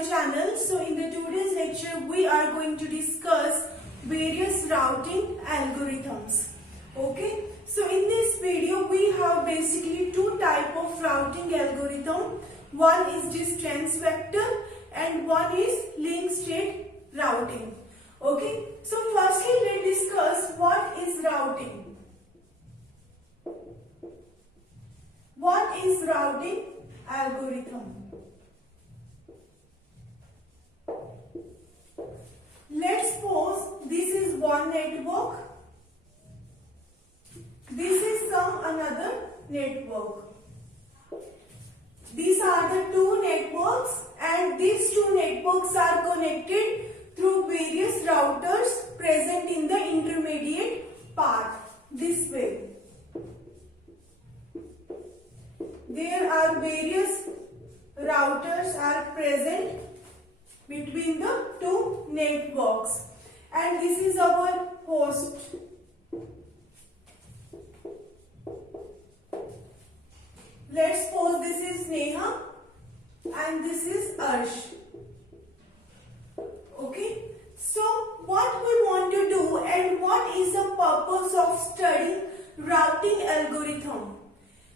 my channel. So in the today's lecture we are going to discuss various routing algorithms. Okay, so in this video we have basically two type of routing algorithm. One is distance vector and one is link state routing. Okay, so firstly let's discuss what is routing. What is routing algorithm? Let's suppose this is one network, this is some another network. These are the two networks and these two networks are connected through various routers present in the intermediate path this way. There are various routers are present between the two networks and this is our host. Let's suppose this is Neha and this is Arsh. Okay, so what we want to do and what is the purpose of studying routing algorithm?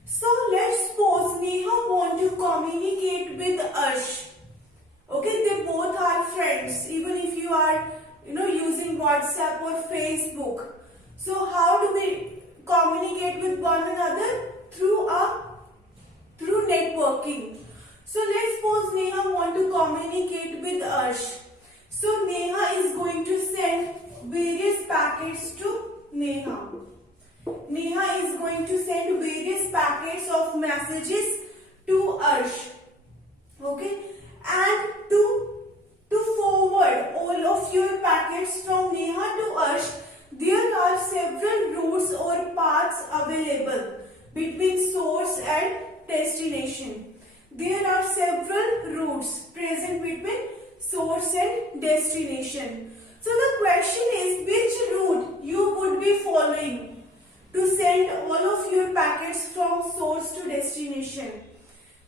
So let's suppose Neha want to communicate with Arsh. Okay, they both are friends, even if you are using WhatsApp or Facebook. So how do we communicate with one another? Through networking. So let's suppose Neha want to communicate with Arsh. So Neha is going to send various packets to Neha. Neha is going to send various packets of messages to Arsh. Okay, and to forward all of your packets from Neha to Arsh, there are several routes or paths available between source and destination. There are several routes present between source and destination. So the question is, which route you would be following to send all of your packets from source to destination?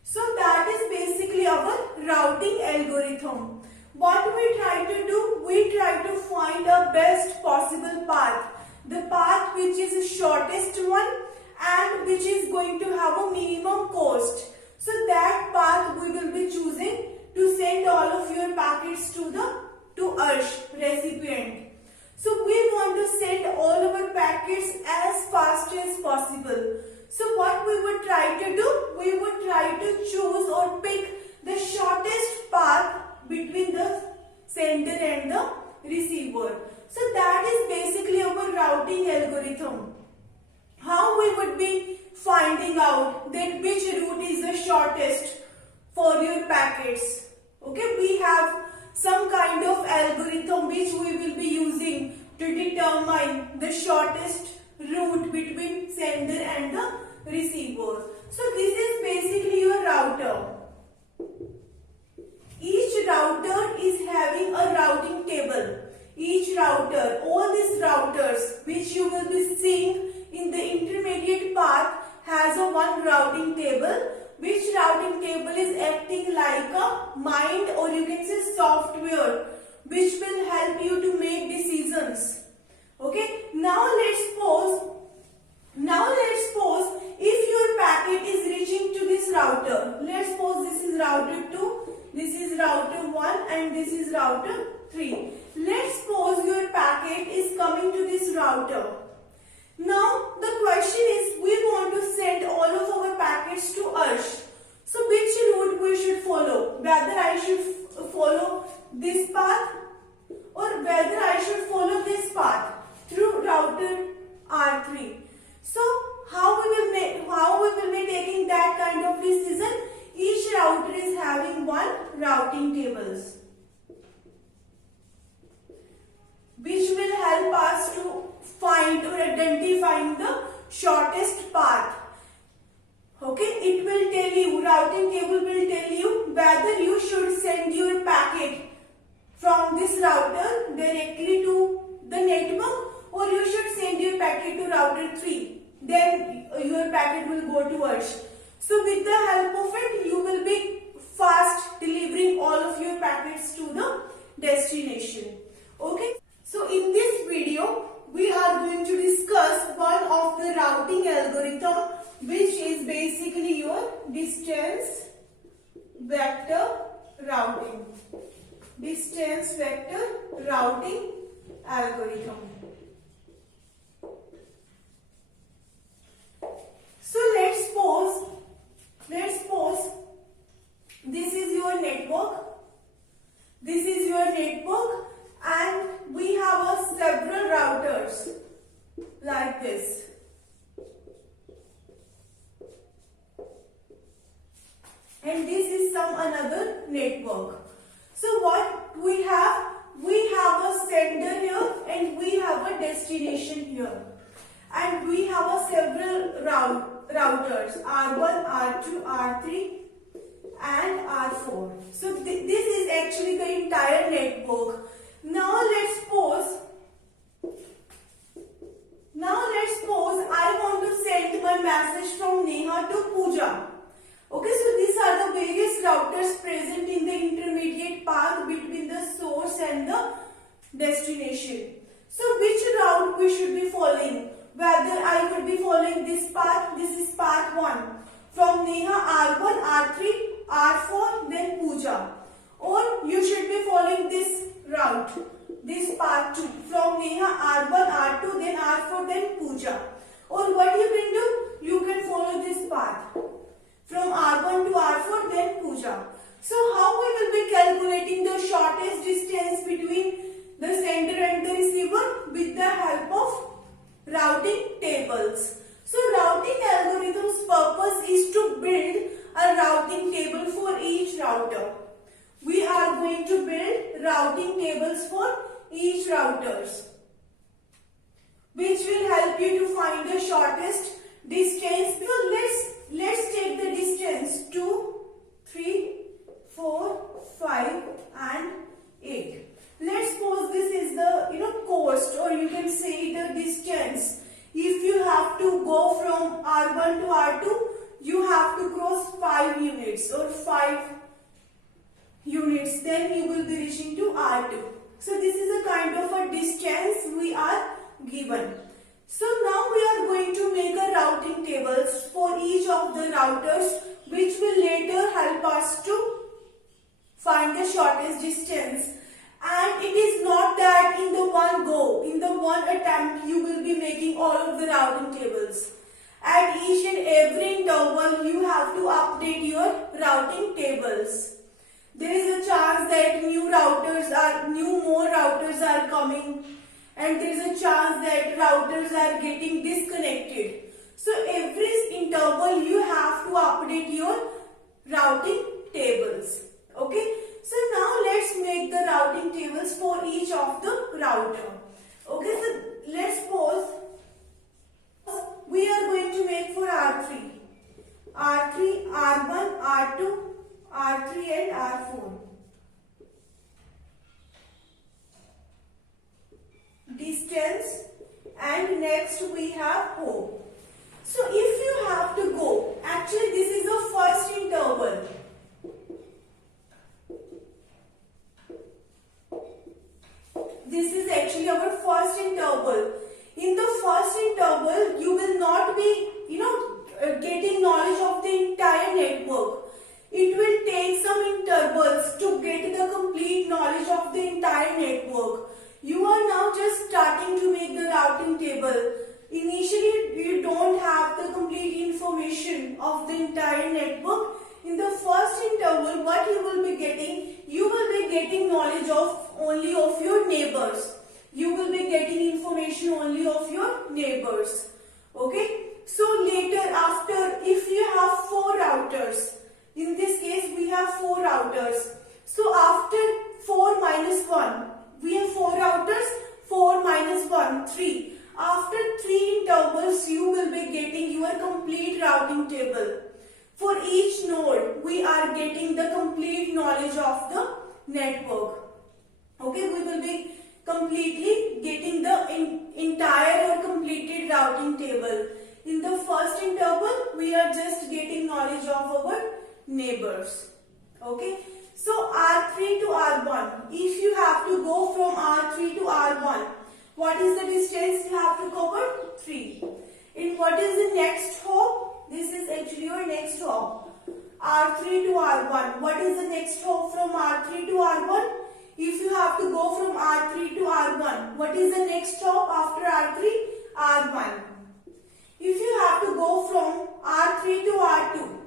So that is basically our routing algorithm. What we try to do, we try to find a best possible path. The path which is the shortest one and which is going to have a minimum cost. So that path we will be choosing to send all of your packets to Arsh, recipient. So we want to send all our packets as fast as possible. So what we would try to do, we would try to choose or pick the shortest path between the sender and the receiver. So that is basically our routing algorithm. How we would be finding out that which route is the shortest for your packets. Okay, we have some kind of algorithm which we will be using to determine the shortest route between sender and the receiver. So this is basically your router. Each router is having a routing table. Each router, all these routers which you will be seeing in the intermediate path has a one routing table, which routing table is acting like a mind, or you can say software, which will help you to make decisions. Okay, now let's suppose if your packet is reaching to this router. Let's suppose this is router 2, this is router 1 and this is router 3. Let's suppose your packet is coming to this router. Now the question is, we want to send all of our packets to Arsh. So which route we should follow? Whether I should follow this path or whether I should follow this path through router R3. So how we will be taking that kind of decision? Each router is having one routing tables, which will help us to find or identifying the shortest path. Okay, it will tell you, routing table will tell you whether you should send your packet from this router directly to the network or you should send your packet to router 3. Then your packet will go to Arsh. So with the help of it, you will be fast delivering all of your packets vector routing. Distance vector routing algorithm. So let's suppose this is your network. This is your network and we have several routers like this. And this is some another network. So what we have? We have a sender here and we have a destination here. And we have a several routers R1, R2, R3 and R4. So this is actually the entire network. Now let's suppose I want to send my message from Neha to Pooja. Okay, so these are the various routers present in the intermediate path between the source and the destination. So which route we should be following? Whether I would be following this path, this is path 1. From Neha R1, R3, R4, then Pooja. Or you should be following this route, this path 2. From Neha R1, R2, then R4, then Pooja. Or what you can do? You can follow this path. From R1 to R4, then Pooja. So how we will be calculating the shortest distance between the sender and the receiver? With the help of routing tables. So routing algorithm's purpose is to build a routing table for each router. We are going to build routing tables for each routers, which will help you to find the shortest distance. So let's take the distance 2, 3, 4, 5 and 8. Let's suppose this is the cost, or you can say the distance. If you have to go from R1 to R2, you have to cross 5 units or 5 units, then you will be reaching to R2. So this is a kind of a distance we are given. So now we are going to make a routing tables for each of the routers, which will later help us to find the shortest distance. And it is not that in the one go, in the one attempt, you will be making all of the routing tables. At each and every interval, you have to update your routing tables. There is a chance that more routers are coming, and there is a chance that routers are getting disconnected. So every interval, you have to update your routing tables. Okay. So now let's make the routing tables for each of the router. Okay, so let's suppose we are going to make for R3, R1, R2, R3 and R4. Distance, and next we have home. So if you have to go, actually this is the first interval. This is actually our first interval. In the first interval, you will not be, getting knowledge of the entire network. It will take some intervals to get the complete knowledge of the entire network. You are now just starting to make the routing table. Initially, you don't have the complete information of the entire network. In the first interval, what you will be getting? You will be getting knowledge only of your neighbors. You will be getting information only of your neighbors. Okay? So later, after, if you have 4 routers, in this case we have 4 routers. So after 4 minus 1, we have 4 routers, 4 minus 1, 3. After 3 intervals, you will be getting your complete routing table. For each node, we are getting the complete knowledge of the network. Okay, we will be completely getting the entire or completed routing table. In the first interval, we are just getting knowledge of our neighbors. Okay, so R3 to R1. If you have to go from R3 to R1, what is the distance you have to cover? 3. And what is the next hop? This is actually your next hop. R3 to R1. What is the next hop from R3 to R1? If you have to go from R3 to R1, what is the next hop after R3? R1. If you have to go from R3 to R2,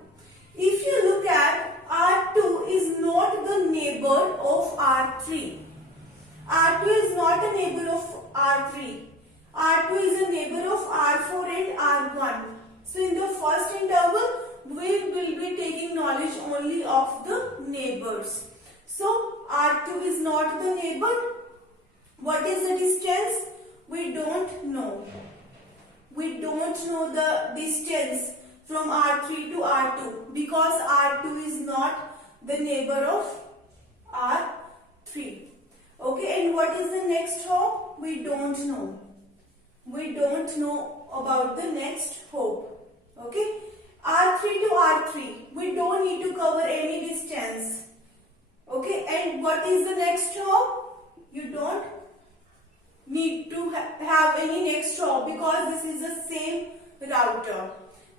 if you look at R2 is not the neighbor of R3. R2 is not a neighbor of R3. R2 is a neighbor of R4 and R1. So in the first interval, we will be taking knowledge only of the neighbors. So R2 is not the neighbor. What is the distance? We don't know. We don't know the distance from R3 to R2 because R2 is not the neighbor of R3. Okay, and what is the next hop? We don't know. We don't know about the next hop. Okay, R3 to R3. We don't need to cover any distance. Okay, and what is the next hop? You don't need to have any next hop because this is the same router.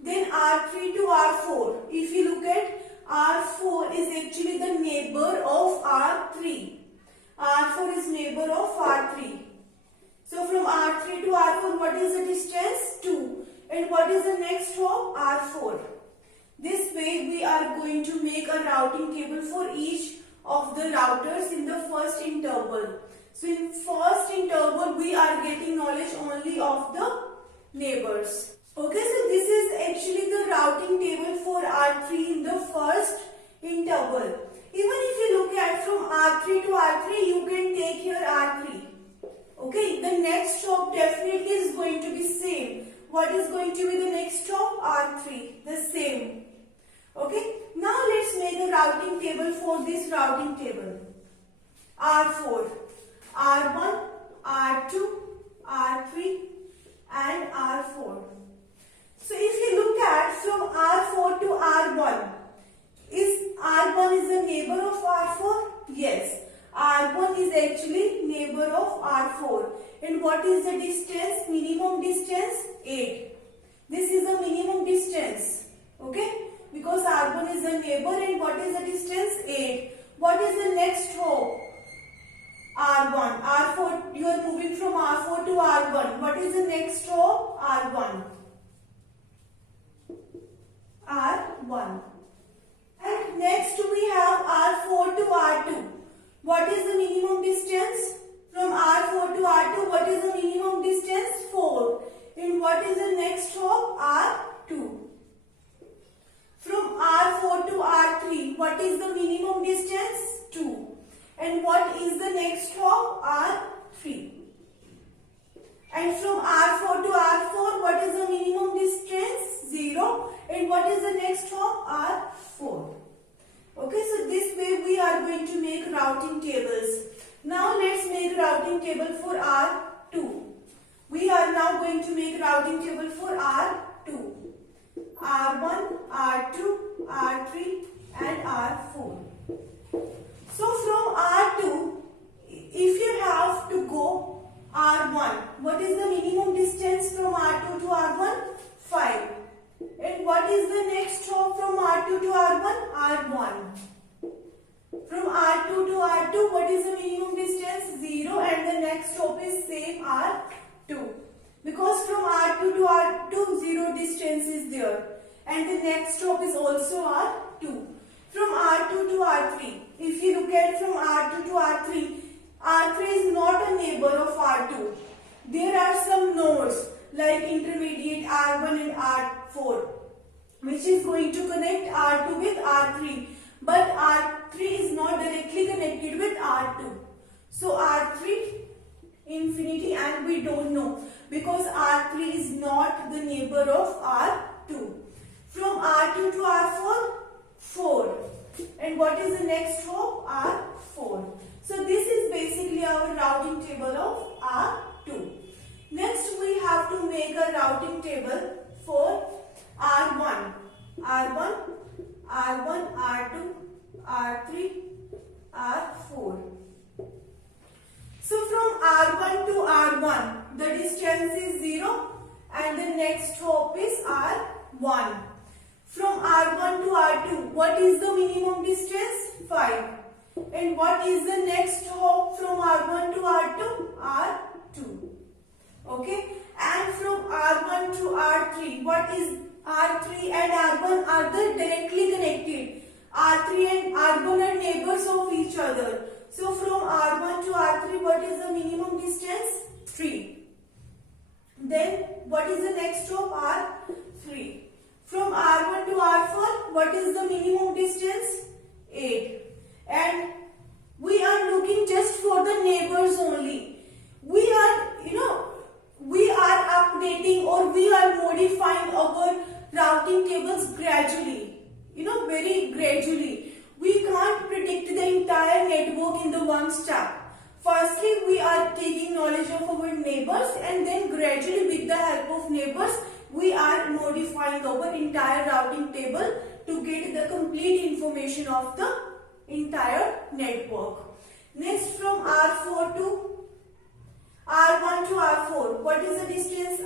Then R3 to R4. If you look at R4 is actually the neighbor of R3. R4 is neighbor of R3. So from R3 to R4, what is the distance? 2. And what is the next hop? R4. This way we are going to make a routing table for each of the routers in the first interval. So in first interval, we are getting knowledge only of the neighbors. Okay, so this is actually the routing table for R3 in the first interval. Even if you look at from R3 to R3, you can take here R3. Okay, the next hop definitely is going to be same. What is going to be the next hop? R3, the same. Okay, now let's make a routing table for this routing table. R4, R1, R2, R3 and R4. So if you look at from R4 to R1, is R1 is the neighbor of R4? Yes. R1 is actually neighbor of R4. And what is the distance? Minimum distance 8. This is the minimum distance. Okay? Because R1 is the neighbor and what is the distance? 8. What is the next hop? R1. R4, you are moving from R4 to R1. What is the next hop? R1. R1. And next we have R4 to R2. What is the minimum distance? From R4 to R2, what is the minimum distance? 4. And what is the next hop? R2. From R4 to R3, what is the minimum distance? 2. And what is the next hop? R3. And from R4 to R4, what is the minimum distance? 0. And what is the next hop? R4. Okay, so this way we are going to make routing tables. Now let's make routing table for R2. We are now going to make routing table for R2. R1, R2, R3 and R4. So from R2, if you have to go R1, what is the minimum distance from R2 to R1? 5. And what is the next hop from R2 to R1? R1. From R2 to R2, what is the minimum distance? 0 and the next hop is same R2. Because from R2 to R2, 0 distance is there. And the next hop is also R2. From R2 to R3, if you look at from R2 to R3, R3 is not a neighbor of R2. There are some nodes like intermediate R1 and R4, which is going to connect R2 with R3. But R3 is not directly connected with R2. So R3 infinity, and we don't know because R3 is not the neighbor of R2. From R2 to R4, 4. And what is the next hop? R4. So this is basically our routing table of R2. Next we have to make a routing table for R1. R1, R1, R2, R3, R4. So from R1 to R1, the distance is 0 and the next hop is R1. From R1 to R2, what is the minimum distance? 5. And what is the next hop from R1 to R2? R2. Okay. And from R1 to R3, what is R3 and R1 are the directly connected. R3 and R1 are neighbors of each other. So from R1 to R3, what is the minimum distance? 3. Then what is the next hop? R3. From R1 to R4, what is the minimum distance? 8. And we are looking just for the neighbors only. We are, we are updating or we are modifying our routing tables gradually, very gradually. We can't predict the entire network in the one step. Firstly, we are taking knowledge of our neighbors, and then gradually with the help of neighbors, we are modifying our entire routing table to get the complete information of the entire network. Next, from R1 to R4, what is the distance?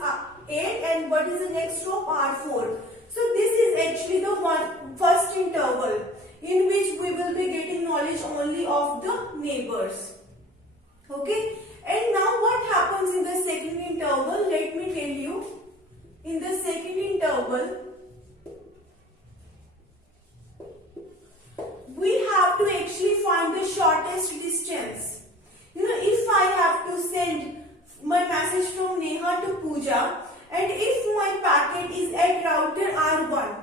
8. And what is the next from R4? So this is actually the first interval in which we will be getting knowledge only of the neighbors. Okay. And now what happens in the second interval? Let me tell you. In the second interval, we have to actually find the shortest distance. If I have to send my message from Neha to Pooja, and if my packet is at router R1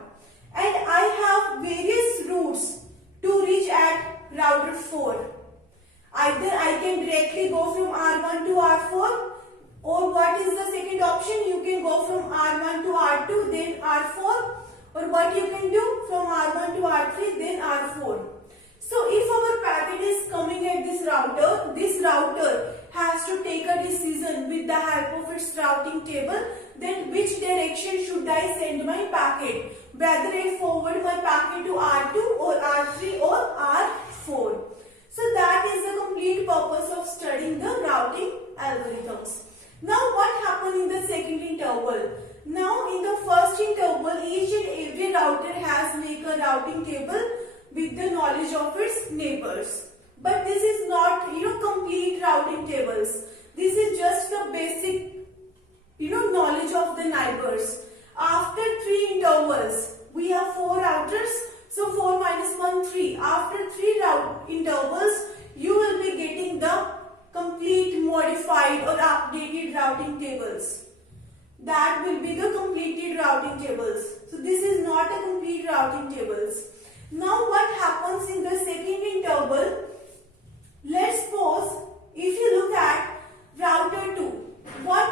and I have various routes to reach at router 4, either I can directly go from R1 to R4, or what is the second option? You can go from R1 to R2, then R4, or what you can do from R1 to R3, then R4. So if our packet is coming at this router has to take a decision with the help of its routing table, then which direction should I send my packet? Whether I forward my packet to R2 or R3 or R4. So that is the complete purpose of studying the routing algorithms. Now what happened in the second interval? Now in the first interval, each and every router has made a routing table with the knowledge of its neighbors. But this is not, complete routing tables. This is just the basic, knowledge of the neighbors. After 3 intervals, we have 4 routers. So 4 minus 1, 3. After 3 intervals, you will be getting the complete modified or updated routing tables. That will be the completed routing tables. So this is not a complete routing tables. Now what happens in the second interval? Let's suppose if you look at router 2, what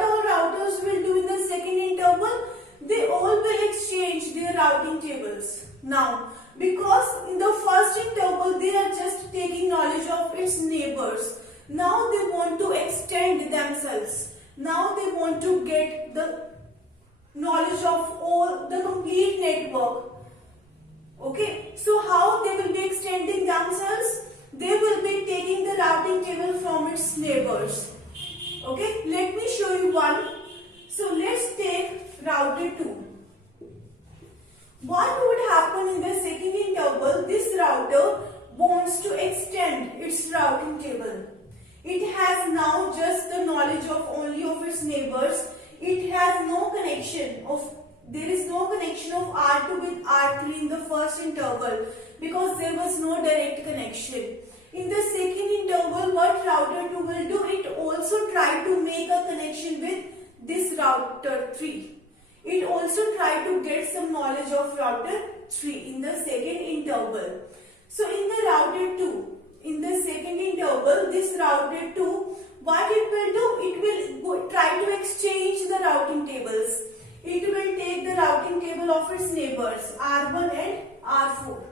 our routers will do in the second interval? They all will exchange their routing tables. Now, because in the first interval they are just taking knowledge of its neighbors. Now they want to extend themselves. Now they want to get the knowledge of all the complete network. Okay, so how they will be extending themselves? They will be taking the routing table from its neighbors. Okay, let me show you one. So let's take router 2. What would happen in the second interval? This router wants to extend its routing table. It has now just the knowledge of only of its neighbors. It has no connection of, there is no connection of R2 with R3 in the first interval because there was no direct connection. In the second interval, what router 2 will do? It also try to make a connection with this router 3. It also try to get some knowledge of router 3 in the second interval. So in the router 2, in the second interval, this router 2, what it will do? It will try to exchange the routing tables. It will take the routing table of its neighbors R1 and R4.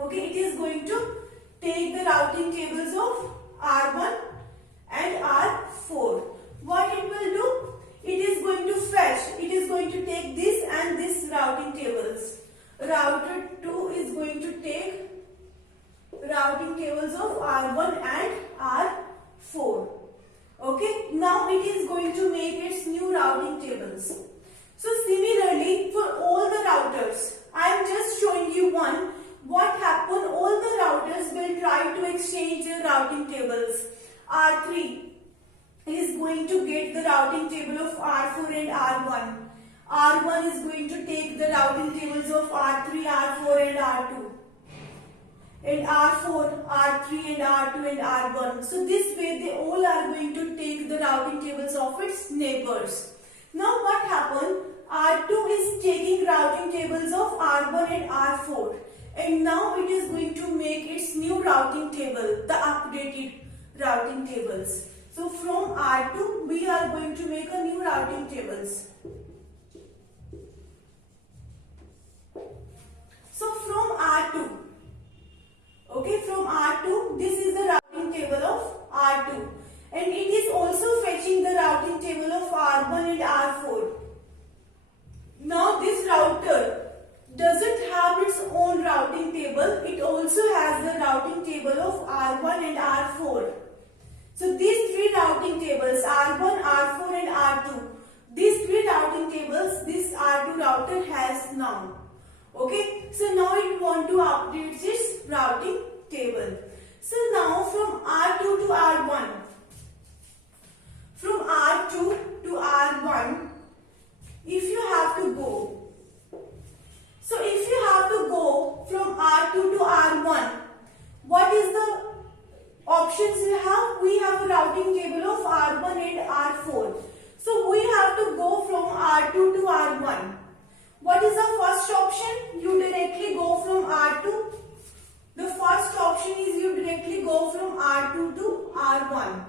Okay, it is going to take the routing tables of R1 and R4. What it will do? It is going to fetch. It is going to take this and this routing tables. Router 2 is going to take routing tables of R1 and R4. Okay, now it is going to make its new routing tables. So similarly for all the routers, I am just showing you one. What happen? All the routers will try to exchange their routing tables. R3 is going to get the routing table of R4 and R1. R1 is going to take the routing tables of R3, R4 and R2. And R4, R3 and R2 and R1. So this way they all are going to take the routing tables of its neighbors. Now what happened? R2 is taking routing tables of R1 and R4. And now it is going to make its new routing table, the updated routing tables. So from R2 we are going to make a new routing tables. So from R2, okay, from R2, this is the routing table of R2 and it is also fetching the routing table of R1 and R4. Now this router doesn't have its own routing table, it also has the routing table of R1 and R4. So these three routing tables, R1, R4 and R2, these three routing tables this R2 router has now. Okay, so now it want to update its routing table. So now from R2 to R1, from R2 to R1, if you have to go, so if you have to go from R2 to R1, what is the options you have? We have a routing table of R1 and R4. So we have to go from R2 to R1. What is the first option? You directly go from R2. The first option is you directly go from R2 to R1.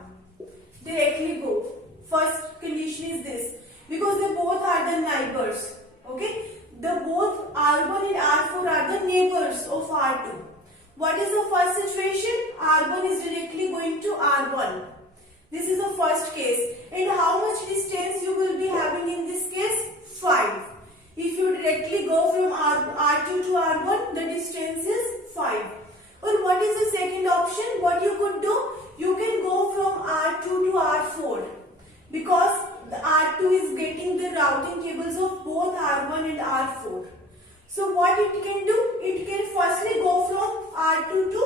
Directly go. First condition is this. Because they both are the neighbors. Okay? The both R1 and R4 are the neighbors of R2. What is the first situation? R1 is directly going to R1. This is the first case. And how much distance you will be having in this case? 5. If you directly go from R2 to R1, the distance is 5. Or what is the second option? What you could do? You can go from R2 to R4. Because the R2 is getting the routing tables of both R1 and R4. So what it can do? It can firstly go from R2 to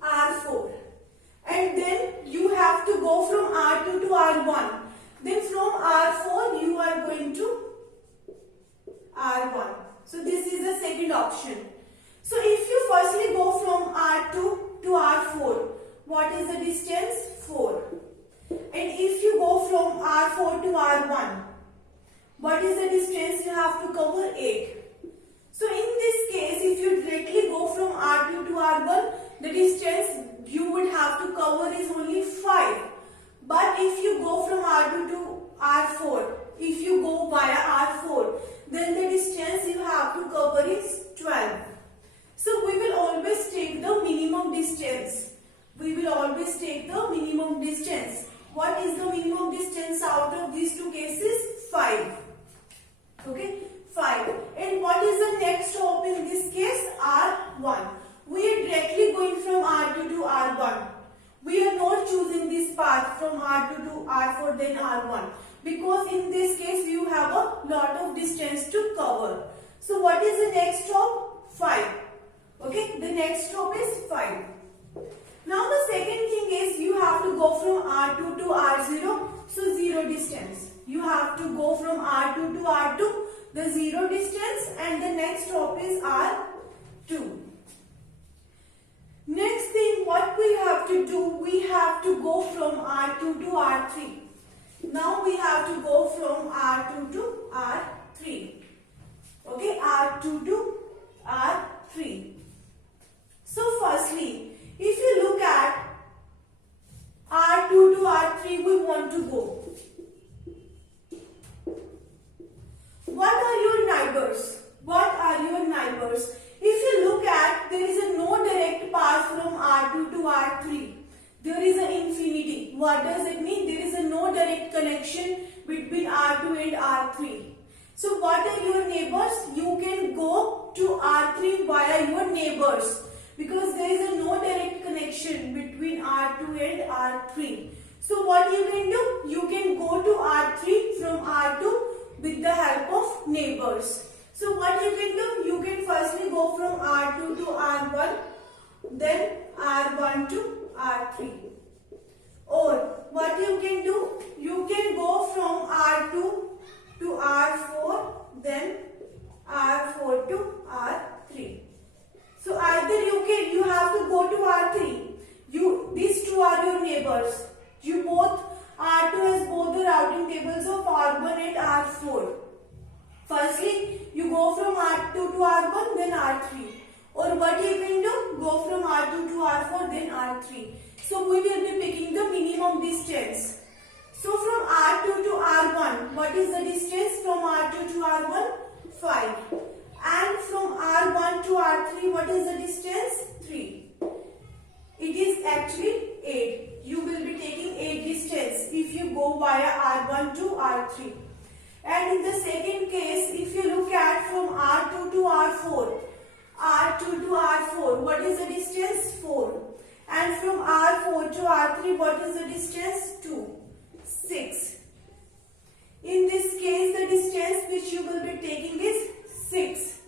R4. And then you have to go from R2 to R1. Then from R4 you are going to R1. So this is the second option. So if you firstly go from R2 to R4, what is the distance? 4. And if you go from R4 to R1, what is the distance you have to cover? 8. So in this case, if you directly go from R2 to R1, the distance you would have to cover is only 5. But if you go from R2 to R4, if you go via R4, then the distance you have to cover is 12. So we will always take the minimum distance. We will always take the minimum distance. What is the minimum distance out of these two cases? 5. Okay, 5. And what is the next stop in this case? R1. We are directly going from R2 to R1. We are not choosing this path from R2 to R4 then R1. Because in this case you have a lot of distance to cover. So what is the next stop? 5. Okay, the next stop is 5. Now the second thing is you have to go from R2 to R0, so 0 distance. You have to go from R2 to R2, the 0 distance, and the next stop is R2. Next thing what we have to do, we have to go from R2 to R3. Now we have to go from R2 to R3. Okay, R2 to R3. So firstly, if you look at R2 to R3, we want to go. What are your neighbors? What are your neighbors? If you look at, there is a no direct path from R2 to R3. There is an infinity. What does it mean? There is a no direct connection between R2 and R3. So what are your neighbors? You can go to R3 via your neighbors. Because there is a no direct connection between R2 and R3. So what you can do? You can go to R3 from R2 with the help of neighbors. So what you can do, you can firstly go from R2 to R1, then R1 to R3. Or what you can do, you can go from R2 to R4, then R4 to R3. So either you have to go to R3. These two are your neighbors. R2 has both the routing tables of R1 and R4. Firstly, you go from R2 to R1, then R3. Or what you can do, go from R2 to R4, then R3. So we will be picking the minimum distance. So from R2 to R1, what is the distance from R2 to R1? 5. And from R1 to R3, what is the distance? 3. It is actually 8. You will be taking 8 distance if you go via R1 to R3. And in the second case, if you look at from R2 to R4, what is the distance? 4. And from R4 to R3, what is the distance? 2. 6. In this case, the distance which you will be taking is 6.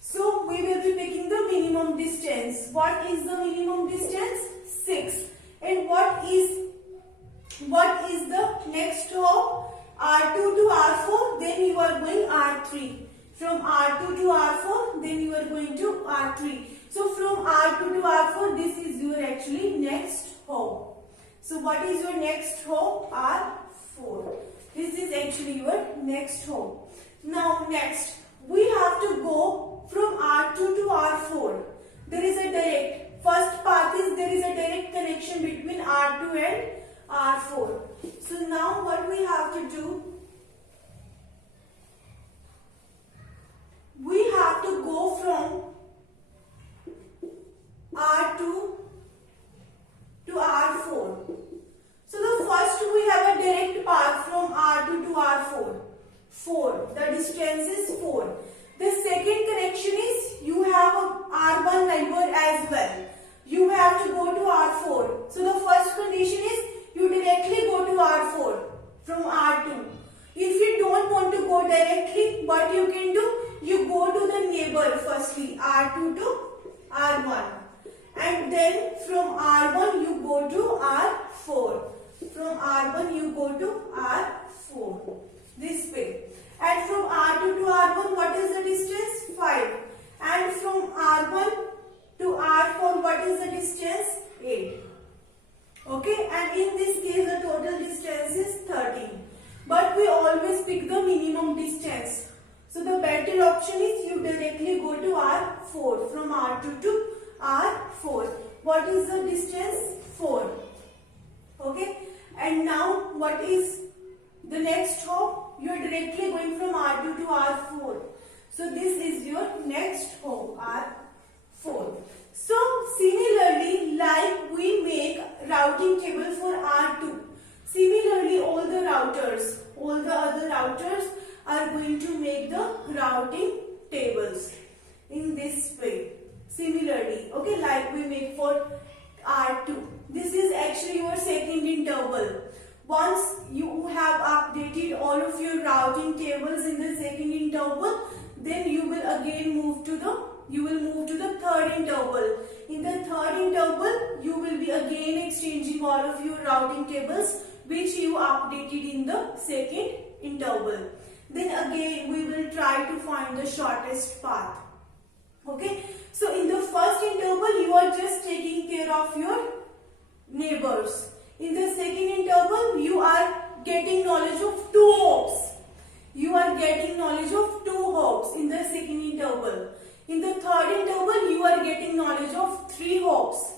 So we will be picking the minimum distance. What is the minimum distance? 6. And what is the next hop? R2 to R4, then you are going R3. From R2 to R4, then you are going to R3. So from R2 to R4, this is your actually next hop. So what is your next hop? R4. This is actually your next hop. Now next, we have to go from R2 to R4. There is a direct, first path is there is a direct connection between R2 and R4. So now what we have to do, we have to go from R2 to R4. So the first we have a direct path from R2 to R4. 4. The distance is 4. The second connection is you have a R1 neighbor as well. You have to go to R4. So the first condition is you directly go to R4 from R2. If you don't want to go directly, what you can do, you go to the neighbor firstly, R2 to R1. And then from R1 you go to R4. From R1 you go to R4. This way. And from R2 to R1, what is the distance? 5. And from R1 to R4, what is the distance? 8. Okay, and in this case the total distance is 13. But we always pick the minimum distance. So the better option is you directly go to R4. From R2 to R4. What is the distance? 4. Okay, and now what is the next hop? You are directly going from R2 to R4. So this is your next hop, R4. So similarly, like we make routing table for R2. Similarly, all the other routers are going to make the routing tables in this way. Similarly, okay, like we make for R2. This is actually your second interval. Once you have updated all of your routing tables in the second interval, then you will again move to the third interval. In the third interval, you will be again exchanging all of your routing tables which you updated in the second interval. Then again we will try to find the shortest path. Okay, so in the first interval you are just taking care of your neighbors. In the second interval you are getting knowledge of 2 hops. You are getting knowledge of 2 hops in the second interval. In the third interval you are getting knowledge of 3 hops.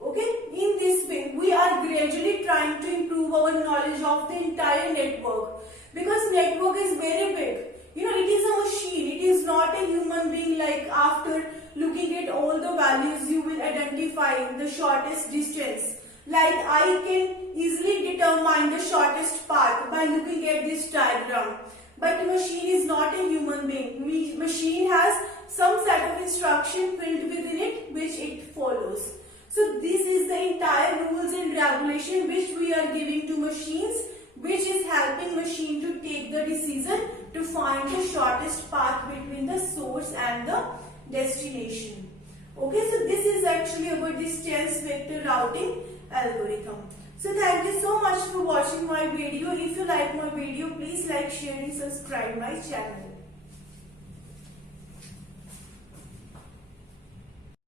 Okay, in this way we are gradually trying to improve our knowledge of the entire network, because network is very big. You know, it is a machine, it is not a human being. Like after looking at all the values you will identify the shortest distance. Like I can easily determine the shortest path by looking at this diagram. But machine is not a human being. Machine has some set of instruction filled within it which it follows. So this is the entire rules and regulation which we are giving to machines, which is helping machine to take the decision to find the shortest path between the source and the destination. Okay, so this is actually about this chance vector routing algorithm. So thank you so much for watching my video. If you like my video, please like, share and subscribe my channel.